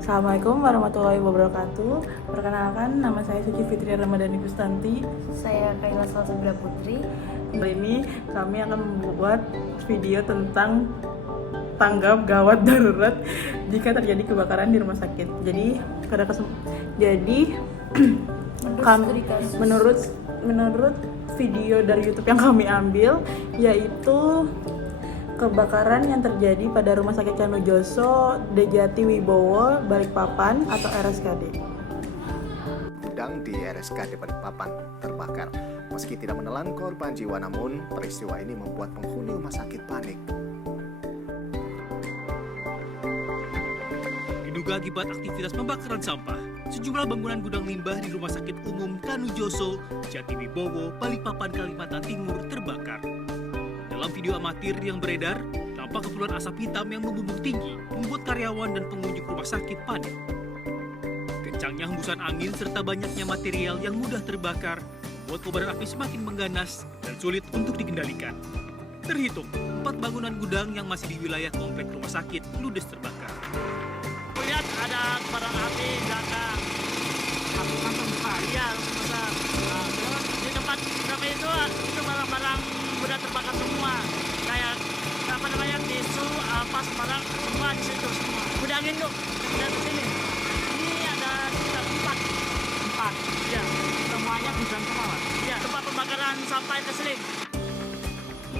Assalamualaikum warahmatullahi wabarakatuh. Perkenalkan, nama saya Suci Fitri Ramadhani Kustanti. Saya Kaila Salsabila Putri. Kali ini kami akan membuat video tentang tanggap gawat darurat jika terjadi kebakaran di rumah sakit. Menurut video dari YouTube yang kami ambil, yaitu kebakaran yang terjadi pada Rumah Sakit Canujoso Dejati Wibowo Balikpapan atau RSKD. Gudang di RSKD Balikpapan terbakar. Meski tidak menelan korban jiwa, namun peristiwa ini membuat penghuni rumah sakit panik. Diduga akibat aktivitas pembakaran sampah, sejumlah bangunan gudang limbah di Rumah Sakit Umum Canujoso Jati Wibowo Balikpapan, Kalimantan Timur terbakar. Dalam video amatir yang beredar, tampak kepulan asap hitam yang membumbung tinggi membuat karyawan dan pengunjung rumah sakit panik. Kencangnya hembusan angin serta banyaknya material yang mudah terbakar membuat kobaran api semakin mengganas dan sulit untuk dikendalikan. Terhitung, 4 bangunan gudang yang masih di wilayah komplek rumah sakit ludes terbakar. Lihat ada barang api di belakang. Api langsung besar. Iya, langsung besar. Nah, terus di tempat kami itu barang-barang udah terbakar semua. Kayak tisu, sembarang semua di situ semua. Udah angin yuk, lihat di sini. Ini ada sekitar 4. Iya, semuanya gudang semua. Iya, tempat pembakaran sampai ke seling.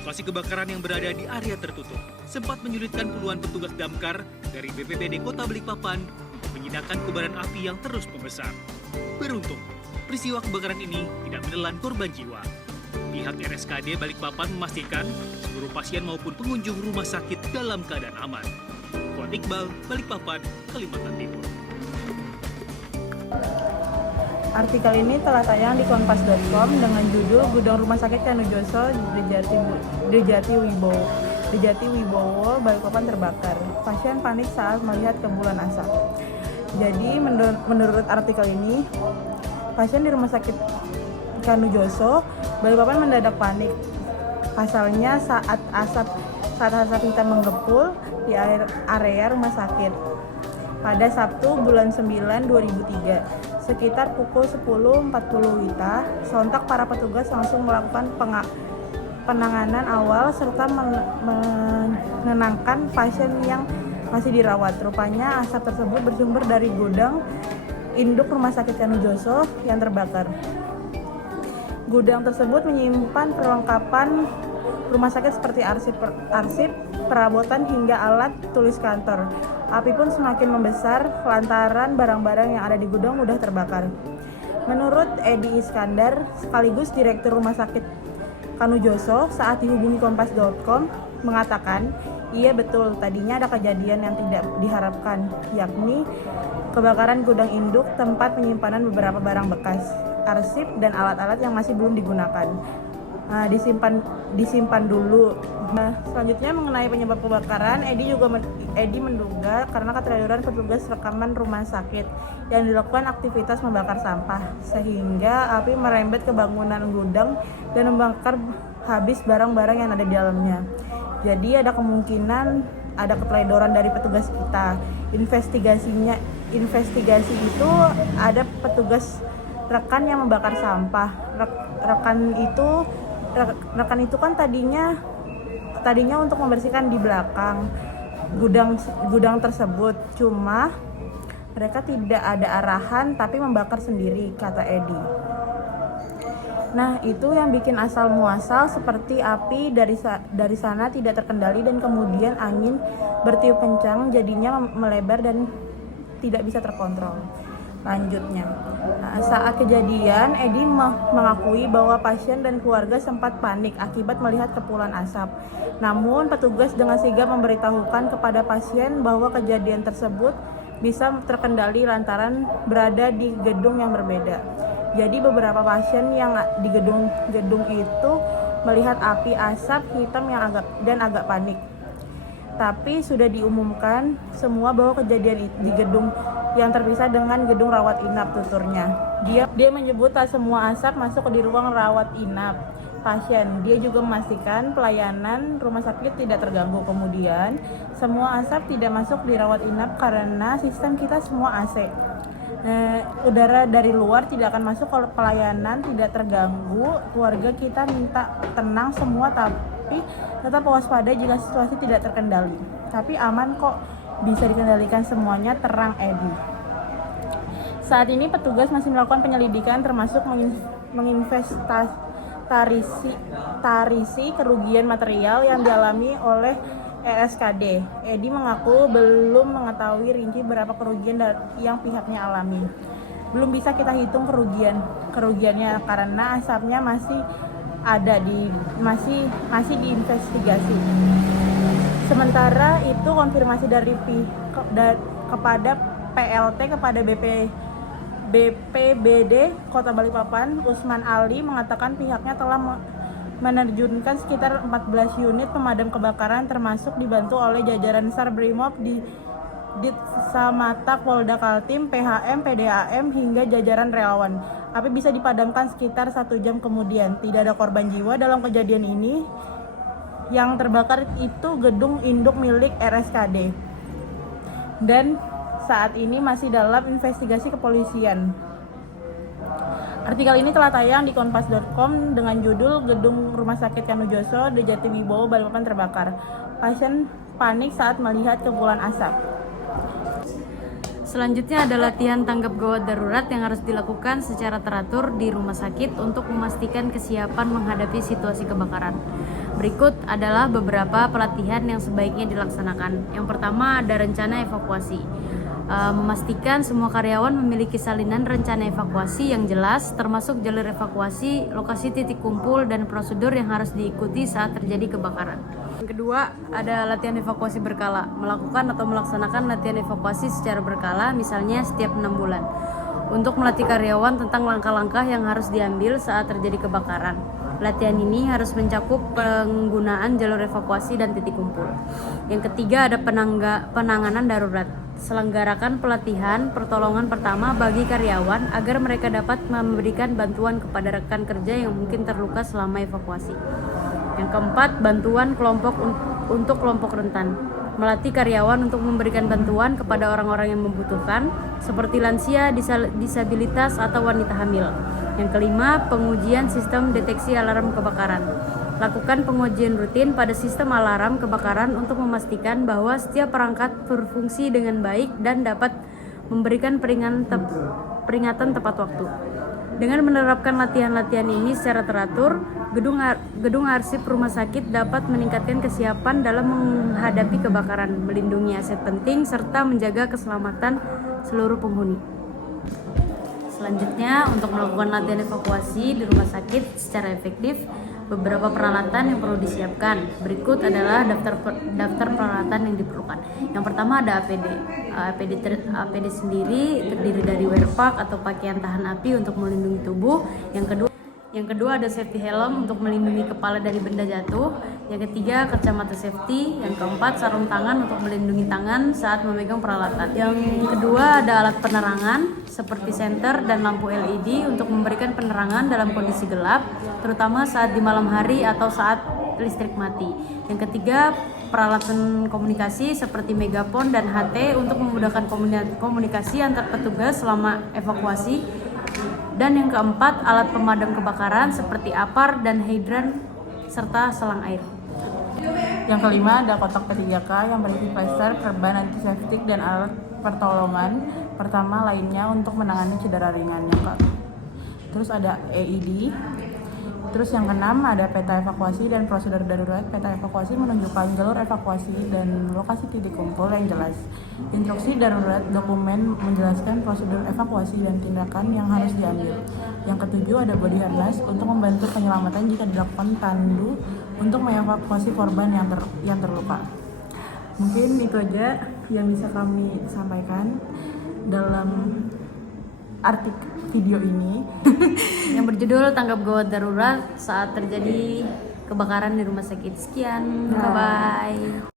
Lokasi kebakaran yang berada di area tertutup sempat menyulitkan puluhan petugas damkar dari BPBD Kota Balikpapan menyinakan kobaran api yang terus membesar. Beruntung, peristiwa kebakaran ini tidak menelan korban jiwa. Pihak RSKD Balikpapan memastikan seluruh pasien maupun pengunjung rumah sakit dalam keadaan aman. Fuad Iqbal, Balikpapan, Kalimantan Timur. Artikel ini telah tayang di kompas.com dengan judul Gudang Rumah Sakit Canujoso Dejati Wibowo Balikpapan terbakar. Pasien panik saat melihat kepulan asap. Jadi menurut artikel ini, pasien di Rumah Sakit Canujoso Balikpapan mendadak panik. Pasalnya saat asap hitam menggepul di area rumah sakit pada Sabtu bulan 9 2003 sekitar pukul 10.40 WITA, sontak para petugas langsung melakukan penanganan awal serta menenangkan pasien yang masih dirawat. Rupanya asap tersebut bersumber dari gudang induk Rumah Sakit Canujoso yang terbakar. Gudang tersebut menyimpan perlengkapan rumah sakit seperti arsip, perabotan hingga alat tulis kantor. Api pun semakin membesar lantaran barang-barang yang ada di gudang mudah terbakar. Menurut Edi Iskandar, sekaligus Direktur Rumah Sakit Canujoso, saat dihubungi kompas.com, mengatakan, iya betul, tadinya ada kejadian yang tidak diharapkan, yakni kebakaran gudang induk tempat penyimpanan beberapa barang bekas, arsip, dan alat-alat yang masih belum digunakan. Disimpan dulu. Selanjutnya mengenai penyebab kebakaran, Edi menduga karena keterlibatan petugas rekaman rumah sakit yang dilakukan aktivitas membakar sampah, sehingga api merembet ke bangunan gudang dan membakar habis barang-barang yang ada di dalamnya. Jadi ada kemungkinan ada keteledoran dari petugas kita. Investigasi itu ada petugas rekan yang membakar sampah. Rekan itu kan tadinya untuk membersihkan di belakang gudang tersebut, cuma mereka tidak ada arahan tapi membakar sendiri, kata Edi. Nah, itu yang bikin asal muasal seperti api dari sana tidak terkendali dan kemudian angin bertiup kencang, jadinya melebar dan tidak bisa terkontrol. Lanjutnya, saat kejadian, Edi mengakui bahwa pasien dan keluarga sempat panik akibat melihat kepulan asap. Namun, petugas dengan sigap memberitahukan kepada pasien bahwa kejadian tersebut bisa terkendali lantaran berada di gedung yang berbeda. Jadi, beberapa pasien yang di gedung itu melihat api asap hitam yang agak panik. Tapi sudah diumumkan semua bahwa kejadian di gedung yang terpisah dengan gedung rawat inap, tuturnya. Dia menyebut tak semua asap masuk di ruang rawat inap. pasien. Dia juga memastikan pelayanan rumah sakit tidak terganggu. Kemudian, semua asap tidak masuk di rawat inap karena sistem kita semua AC. Udara dari luar tidak akan masuk kalau pelayanan tidak terganggu. Keluarga kita minta tenang semua, tapi tetap waspada jika situasi tidak terkendali. Tapi aman kok, bisa dikendalikan semuanya, terang Edi. Saat ini petugas masih melakukan penyelidikan termasuk menginventarisasi kerugian material yang dialami oleh RSKD. Edi mengaku belum mengetahui rinci berapa kerugian yang pihaknya alami. Belum bisa kita hitung kerugiannya karena asapnya masih ada masih diinvestigasi. Sementara itu konfirmasi dari kepada PLT kepada BPBD Kota Balikpapan, Usman Ali mengatakan pihaknya telah menerjunkan sekitar 14 unit pemadam kebakaran termasuk dibantu oleh jajaran SAR Brimob di Ditsamata Polda Kaltim, PHM, PDAM hingga jajaran relawan. Api bisa dipadamkan sekitar 1 jam kemudian. Tidak ada korban jiwa dalam kejadian ini. Yang terbakar itu gedung induk milik RSKD. Dan saat ini masih dalam investigasi kepolisian. Artikel ini telah tayang di kompas.com dengan judul Gedung Rumah Sakit Kanujoso di Jatiwibowo Balikpapan terbakar. Pasien panik saat melihat kepulan asap. Selanjutnya ada latihan tanggap gawat darurat yang harus dilakukan secara teratur di rumah sakit untuk memastikan kesiapan menghadapi situasi kebakaran. Berikut adalah beberapa pelatihan yang sebaiknya dilaksanakan. Yang pertama ada rencana evakuasi. Memastikan semua karyawan memiliki salinan rencana evakuasi yang jelas, termasuk jalur evakuasi, lokasi titik kumpul, dan prosedur yang harus diikuti saat terjadi kebakaran. Yang kedua, ada latihan evakuasi berkala. Melakukan atau melaksanakan latihan evakuasi secara berkala, misalnya setiap 6 bulan. Untuk melatih karyawan tentang langkah-langkah yang harus diambil saat terjadi kebakaran. Latihan ini harus mencakup penggunaan jalur evakuasi dan titik kumpul. Yang ketiga, ada penanganan darurat. Selenggarakan pelatihan pertolongan pertama bagi karyawan agar mereka dapat memberikan bantuan kepada rekan kerja yang mungkin terluka selama evakuasi. Yang keempat, bantuan untuk kelompok rentan. Melatih karyawan untuk memberikan bantuan kepada orang-orang yang membutuhkan, seperti lansia, disabilitas, atau wanita hamil. Yang kelima, pengujian sistem deteksi alarm kebakaran. Lakukan pengujian rutin pada sistem alarm kebakaran untuk memastikan bahwa setiap perangkat berfungsi dengan baik dan dapat memberikan peringatan tepat waktu. Dengan menerapkan latihan-latihan ini secara teratur, gedung arsip rumah sakit dapat meningkatkan kesiapan dalam menghadapi kebakaran, melindungi aset penting, serta menjaga keselamatan seluruh penghuni. Selanjutnya, untuk melakukan latihan evakuasi di rumah sakit secara efektif, beberapa peralatan yang perlu disiapkan. Berikut adalah daftar peralatan yang diperlukan. Yang pertama ada APD. APD sendiri terdiri dari wear pack atau pakaian tahan api untuk melindungi tubuh. Yang kedua ada safety helm untuk melindungi kepala dari benda jatuh. Yang ketiga kacamata safety. Yang keempat sarung tangan untuk melindungi tangan saat memegang peralatan. Yang kedua ada alat penerangan seperti senter dan lampu LED untuk memberikan penerangan dalam kondisi gelap, terutama saat di malam hari atau saat listrik mati. Yang ketiga peralatan komunikasi seperti megafon dan HT untuk memudahkan komunikasi antar petugas selama evakuasi. Dan yang keempat, alat pemadam kebakaran seperti apar dan hidran serta selang air. Yang kelima ada kotak P3K yang berisi plaster, perban antiseptik, dan alat pertolongan pertama lainnya untuk menangani cedera ringan. Terus ada EID. Terus yang keenam ada peta evakuasi dan prosedur darurat. Peta evakuasi menunjukkan jalur evakuasi dan lokasi titik kumpul yang jelas. Instruksi darurat dokumen menjelaskan prosedur evakuasi dan tindakan yang harus diambil. Yang ketujuh ada body harness untuk membantu penyelamatan jika dilakukan tandu untuk mengevakuasi korban yang terluka. Mungkin itu aja yang bisa kami sampaikan dalam artikel video ini yang berjudul tanggap gawat darurat saat terjadi kebakaran di rumah sakit. Sekian, bye-bye.